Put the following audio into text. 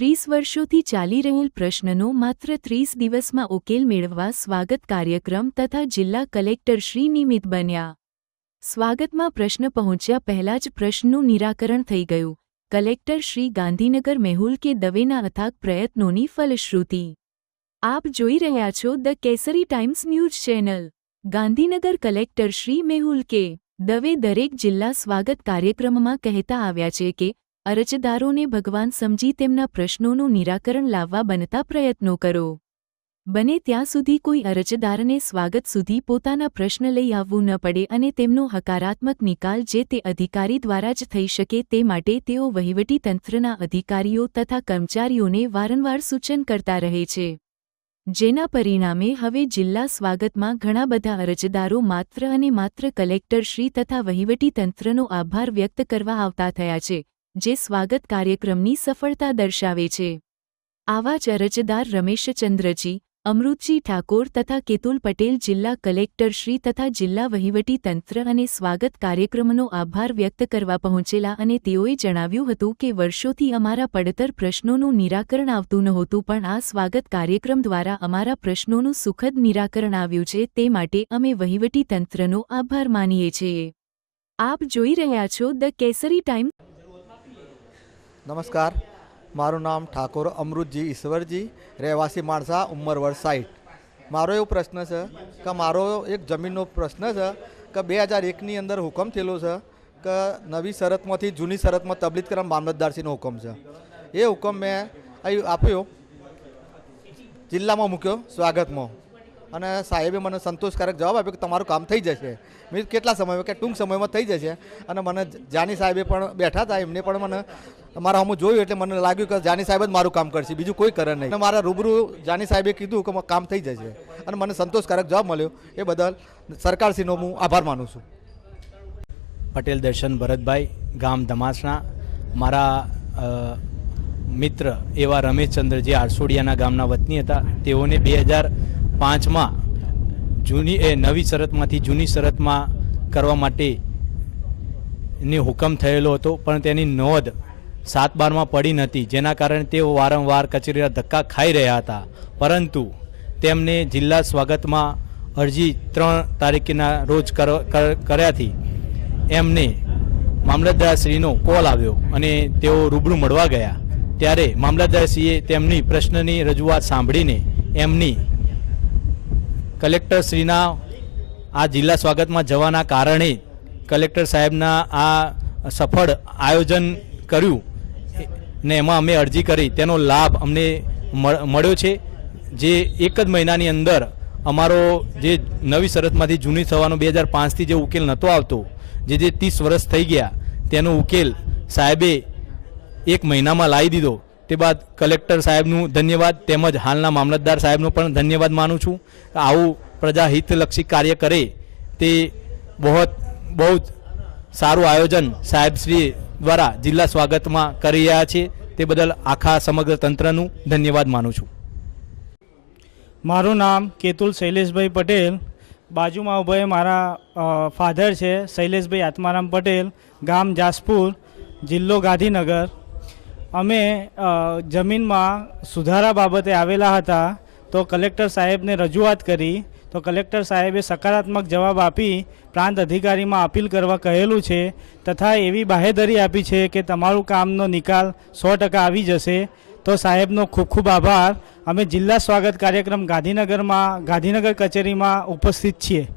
ત્રીસ વર્ષોથી ચાલી રહેલ પ્રશ્નનો માત્ર ત્રીસ દિવસમાં ઉકેલ મેળવવા સ્વાગત કાર્યક્રમ તથા જિલ્લા કલેક્ટર શ્રી નિમિત્ત બન્યા. સ્વાગતમાં પ્રશ્ન પહોંચ્યા પહેલા જ પ્રશ્નનું નિરાકરણ થઈ ગયું. કલેક્ટર શ્રી ગાંધીનગર મેહુલ કે દવેના અથાગ પ્રયત્નોની ફલશ્રુતિ. આપ જોઈ રહ્યા છો the Kesari times news channel. Gandhinagar collector Shri Mehul K Dave દરેક જિલ્લા સ્વાગત કાર્યક્રમમાં કહેતા આવ્યા છે કે અરજદારોને ભગવાન સમજી તેમના પ્રશ્નોનું નિરાકરણ લાવવા બનતા પ્રયત્નો કરો. બને ત્યાં સુધી કોઈ અરજદારને સ્વાગત સુધી પોતાના પ્રશ્ન લઈ આવવું ન પડે અને તેમનો હકારાત્મક નિકાલ જે તે અધિકારી દ્વારા જ થઈ શકે તે માટે તેઓ વહીવટી તંત્રના અધિકારીઓ તથા કર્મચારીઓને વારંવાર સૂચન કરતા રહે છે. જેના પરિણામે હવે જિલ્લા સ્વાગતમાં ઘણા બધા અરજદારો માત્ર અને માત્ર કલેક્ટરશ્રી તથા વહીવટી તંત્રનો આભાર વ્યક્ત કરવા આવતા થયા છે. જે સ્વાગત કાર્યક્રમની સફળતા દર્શાવે છે. આવા જ અરજદાર રમેશચંદ્રજી, અમૃતજી ઠાકોર તથા કેતુલ પટેલ જિલ્લા કલેક્ટરશ્રી તથા જિલ્લા વહીવટી તંત્ર અને સ્વાગત કાર્યક્રમનો આભાર વ્યક્ત કરવા પહોંચેલા અને તેઓએ જણાવ્યું હતું કે વર્ષોથી અમારા પડતર પ્રશ્નોનું નિરાકરણ આવતું નહોતું પણ આ સ્વાગત કાર્યક્રમ દ્વારા અમારા પ્રશ્નોનું સુખદ નિરાકરણ આવ્યું છે તે માટે અમે વહીવટી તંત્રનો આભાર માનીએ છીએ. આપ જોઈ રહ્યા છો ધ કેસરી ટાઈમ. નમસ્કાર. મારું નામ ઠાકોર અમૃતજી ઈશ્વરજી, રહેવાસી માણસા, ઉંમર વર્ષ સાઠ મારો એવો પ્રશ્ન છે કે મારો એક જમીનનો પ્રશ્ન છે કે બે હજાર એકની અંદર હુકમ થયેલો છે કે નવી શરતમાંથી જૂની શરતમાં તબલીત કરવા મામલતદારશ્રીનો હુકમ છે. એ હુકમ મેં આપ્યો. જિલ્લામાં મૂક્યો. સ્વાગતમાં. અને સાહેબે મને સંતોષકારક જવાબ આપ્યો કે તમારું કામ થઈ જશે. મેં કેટલા સમયમાં, કે ટૂંક સમયમાં થઈ જશે. અને મને જાની સાહેબે પણ બેઠા હતા, એમને પણ મને, મારા હમું જોયું એટલે મને લાગ્યું કે જાની સાહેબ જ મારું કામ કરશે, બીજું કોઈ કરે નહીં. અને મારા રૂબરૂ જાની સાહેબે કીધું કે કામ થઈ જશે. અને મને સંતોષકારક જવાબ મળ્યો. એ બદલ સરકારશ્રીનો હું આભાર માનું છું. પટેલ, દર્શન, ભરતભાઈ, ગામ ધમાસણા. મારા મિત્ર એવા રમેશચંદ્ર જે આરસોડિયાના ગામના વતની હતા. તેઓને બે હજાર પાંચમાં જૂની, એ નવી શરતમાંથી જૂની શરતમાં કરવા માટે ની હુકમ થયેલો હતો, પણ તેની નોંધ સાત બારમાં પડી નથી જેના કારણે તેઓ વારંવાર કચેરીના ધક્કા ખાઈ રહ્યા હતા. પરંતુ તેમને જિલ્લા સ્વાગતમાં અરજી ત્રણ તારીખના રોજ કર- કર- કર્યાથી એમને મામલતદારશ્રીનો કોલ આવ્યો અને તેઓ રૂબરૂ મળવા ગયા. ત્યારે મામલતદારશ્રીએ તેમની પ્રશ્નની રજૂઆત સાંભળીને એમની કલેક્ટરશ્રીના આ જિલ્લા સ્વાગતમાં જવાના કારણે કલેક્ટર સાહેબના આ સફળ આયોજન કર્યું ને એમાં અમે અરજી કરી. તેનો લાભ અમને મળ- મળ્યો છે. જે એક જ મહિનાની અંદર અમારો જે નવી શરતમાંથી જૂની થવાનો બે હજાર પાંચથી જે ઉકેલ નહોતો આવતો, જે જે ત્રીસ વર્ષ થઈ ગયા, તેનો ઉકેલ સાહેબે એક મહિનામાં લાવી દીધો. તે બાદ કલેક્ટર સાહેબનું ધન્યવાદ તેમજ હાલના મામલતદાર સાહેબનો પણ ધન્યવાદ માનું છું. આવું પ્રજાહિતલક્ષી કાર્ય કરે તે બહુ બહુ જ સારું આયોજન સાહેબશ્રી દ્વારા જિલ્લા સ્વાગતમાં કરી રહ્યા છે. તે બદલ આખા સમગ્ર તંત્રનું ધન્યવાદ માનું છું. મારું નામ કેતુલ શૈલેષભાઈ પટેલ. બાજુમાં ઊભા મારા ફાધર છે શૈલેષભાઈ આત્મારામ પટેલ, ગામ જાસપુર, જિલ્લો ગાંધીનગર. અમે જમીનમાં સુધારા બાબતે આવેલા હતા, તો કલેક્ટર સાહેબને રજૂઆત કરી, તો કલેક્ટર સાહેબે સકારાત્મક જવાબ આપી, પ્રાંત અધિકારીમાં અપીલ કરવા કહેલું છે, તથા એવી બાહેધરી આપી છે કે તમારું કામનો નિકાલ સો ટકા આવી જશે. તો સાહેબનો ખૂબ ખૂબ આભાર. અમે જિલ્લા સ્વાગત કાર્યક્રમ ગાંધીનગરમાં, ગાંધીનગર કચેરીમાં ઉપસ્થિત છીએ.